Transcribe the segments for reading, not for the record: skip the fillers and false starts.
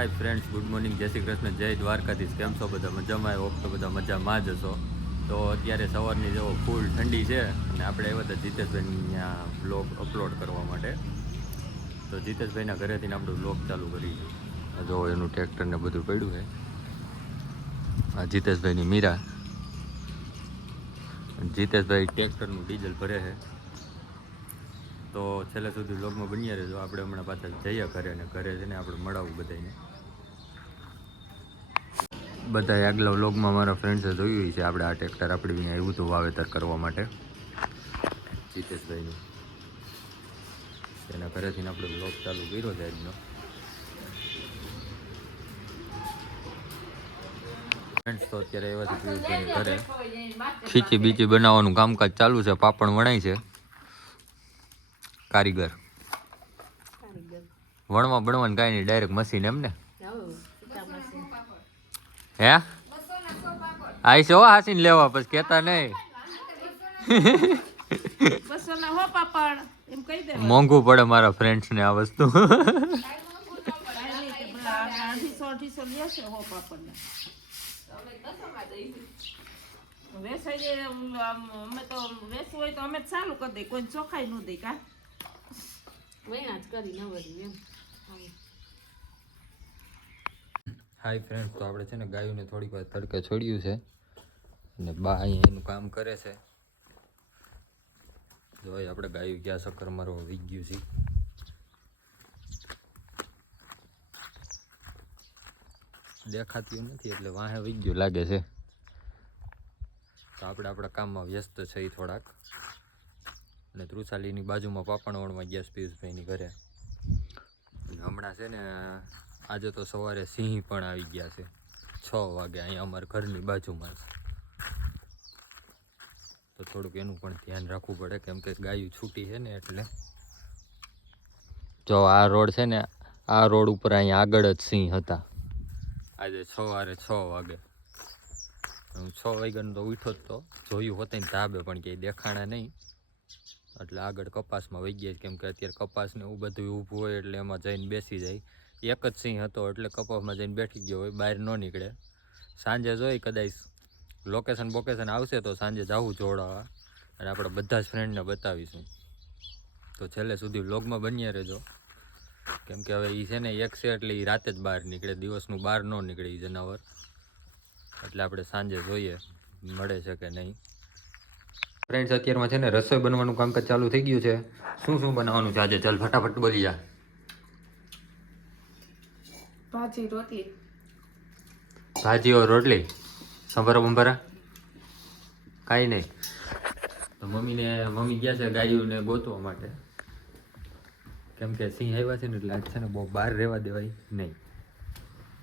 Hi friends, good morning, જય શ્રી કૃષ્ણ, જય દ્વારકાધીશ. કેમ છો બધા? મજામાં આવ્યો તો બધા મજામાં જ હશો. તો અત્યારે સવારની જેવો ફૂલ ઠંડી છે અને આપણે આવ્યા હતા જીતેશભાઈની ત્યાં બ્લોગ અપલોડ કરવા માટે. તો જીતેશભાઈના ઘરેથી આપણે બ્લોગ ચાલુ કરીશું. જો એનું ટ્રેક્ટર ને બધું પડ્યું છે. આ જીતેશભાઈની મીરા. જીતેશભાઈ ટ્રેક્ટરનું ડીઝલ ભરે છે. તો છેલ્લે સુધી બ્લોગમાં બન્યા રહેજો. આપણે હમણાં પાછા જઈએ ઘરે ને ઘરે જઈને આપણે મળાવું બધાને. બધા આગલા વ્લોગમાં મારા ફ્રેન્ડ્સે જોયું છે આપણે આ ટ્રેક્ટર આપણે અહીંયા આવ્યું હતું વાવેતર કરવા માટે જીતેશભાઈનું. એના ઘરેથી આપણે વ્લોગ ચાલુ કર્યો છે આજનો. ફ્રેન્ડ્સ તો અત્યારે એવા પિયુષભાઈની ઘરે ખીચી બીચી બનાવવાનું કામકાજ ચાલુ છે. પાપડ વણાય છે. કારીગર વણવા બણવાનું કાંઈ નહીં, ડાયરેક્ટ મશીન એમ ને? હે આઈ છે હાસીને લેવા, પછી કેતા નહીં. મોંઘું પડે મારા ફ્રેન્ડ્સ ને આ વસ્તુ. હાય ફ્રેન્ડ્સ, તો આપણે છે ને ગાયોને થોડીક વાર તડકે છોડ્યું છે અને બા અહીંયા એનું કામ કરે છે. જો આપણે ગાયું ક્યાં ચક્કર મારવા વી ગયું છે. દેખાતું નથી એટલે વાહે વી ગયું લાગે છે. તો આપણે આપણા કામમાં વ્યસ્ત છે થોડાક. અને ત્રુસાલીની બાજુમાં પાપણ વણવા ગયા પિયુષભાઈની ઘરે. હમણાં છે ને આજે તો સવારે સિંહ પણ આવી ગયા છે 6 વાગે અહીંયા અમારા ઘરની બાજુમાં જ. તો થોડુંક એનું પણ ધ્યાન રાખવું પડે કેમ કે ગાયું છૂટી છે ને એટલે. જો આ રોડ છે ને, આ રોડ ઉપર અહીંયા આગળ જ સિંહ હતા આજે સવારે 6 વાગે. હું 6 વાગ્યાનો તો ઉઠ્યો જ તો જોયું હોત ને ધાબે પણ ક્યાંય દેખાણા નહીં. એટલે આગળ કપાસમાં વહી ગયા કેમ કે અત્યારે કપાસ ને એવું બધું ઊભું હોય એટલે એમાં જઈને બેસી જાય. એક જ સિંહ હતો એટલે કપાસમાં જઈને બેઠી ગયો હોય, બહાર ન નીકળે. સાંજે જોઈ કદાચ લોકેશન આવશે તો સાંજે જવું જોડાવા અને આપણે બધા જ ફ્રેન્ડને બતાવીશું. તો છેલ્લે સુધી વ્લોગમાં બન્યા રહેજો કેમ કે હવે એ છે ને એક છે એટલે એ રાતે જ બહાર નીકળે, દિવસનું બહાર ન નીકળે એ જનાવર. એટલે આપણે સાંજે જોઈએ મળે છે કે નહીં. ફ્રેન્ડ્સ અત્યારમાં છે ને રસોઈ બનવાનું કામકાજ ચાલુ થઈ ગયું છે. શું બનાવવાનું છે આજે? ચાલ ફટાફટ બોલી જા. ભાજી ઓર રોટલી, સંભારા બંભારા કાંઈ નહીં. તો મમ્મી ગયા છે ગાયોને ગોતવા માટે કેમ કે સિંહ આવ્યા છે ને એટલે આજ છે ને બહુ બહાર રહેવા દેવાય નહીં.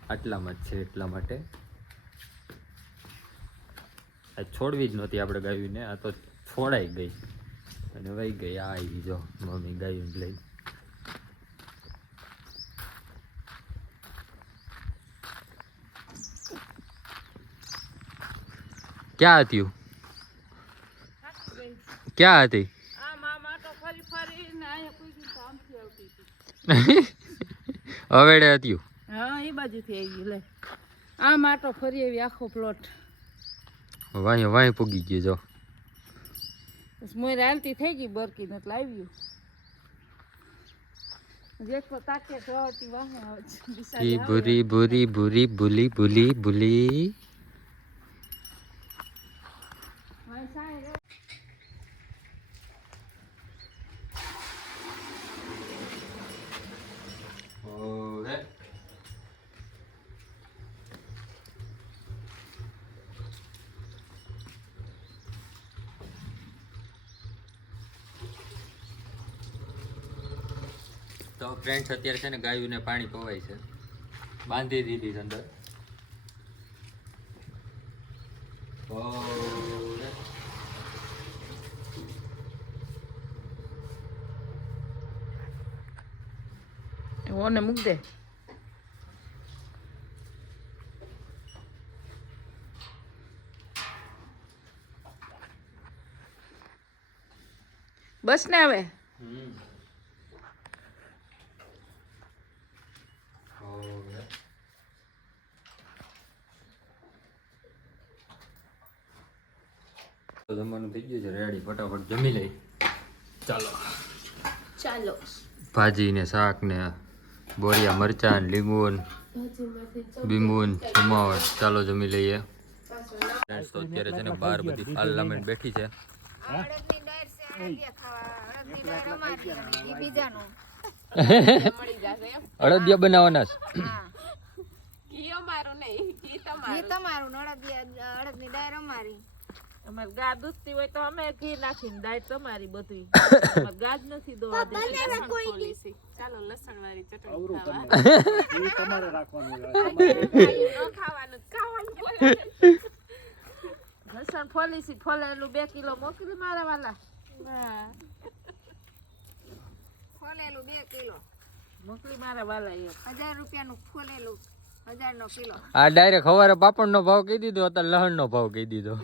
આટલામાં જ છે એટલા માટે. આ છોડવી જ નહોતી આપણે ગાયોને, આ તો છોડાઈ ગઈ અને વહી ગઈ. આ આવી જો મમ્મી ગાયોને લઈ. ક્યાં હતી? ક્યાં હતી? હવેડે હતી. હા એ બાજુથી આવી ગયું. લે આમ આટો ફરી આવી આખો પ્લોટ. વાય પૂગી ગયો જો. મોર આલતી થઈ ગઈ બરકી એટલે આવ્યું. જેકો તાકે જોતી વાહે ઈ ભૂરી ભૂરી ભૂરી ભૂલી ભૂલી ભૂલી. તો ફ્રેન્ડ્સ અત્યારે છે ને ગાયોને પાણી પવાય છે, બાંધી દીધી છે અંદર. ઓને મૂક દે. બસ ને હવે જમવાનું થઈ ગયું છે રેડી, ફટાફટ જમી લઈ. ચાલો ચાલો ભાજી ને શાક ને બોરિયા મરચાં ને લીંબુ ને બીંબુ ને જમાવટ. ચાલો જમી લઈએ. ફ્રેન્ડ્સ તો અત્યારે છે ને બહાર બધી પાર્લામેન્ટ બેઠી છે. અડદિયા બનાવવાના છે. અમાર ગા દૂધતી હોય તો અમે ઘી નાખીને દાળ તમારી બધી ગાજ નથી દોવા દે. ચાલો લસણ વાળી ચટણી તમારે રાખવાનું ખાવાનું લસણ ફોલી છે, ફોલેલું 2 કિલો મોકલી મારા વાલા. ફોલેલું 2 કિલો મોકલી મારા વાલા. 1000 રૂપિયાનું ફોલેલું 1000 નો કિલો. આ ડાયરેક્ટ સવારે પાપડ નો ભાવ કહી દીધો, અત્યારે લહણ નો ભાવ કહી દીધો.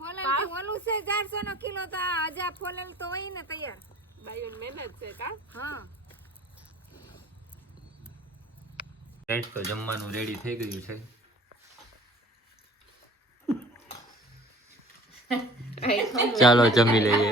ફોલેલું ઓલું છે 400 નો કિલો, તો આ 1000 ફોલેલું તો હોય ને તૈયાર. બાયુન મહેનત છે કા. હા ફ્રેન્ડ્સ તો જમવાનું રેડી થઈ ગયું છે. ચાલો જમી લઈએ.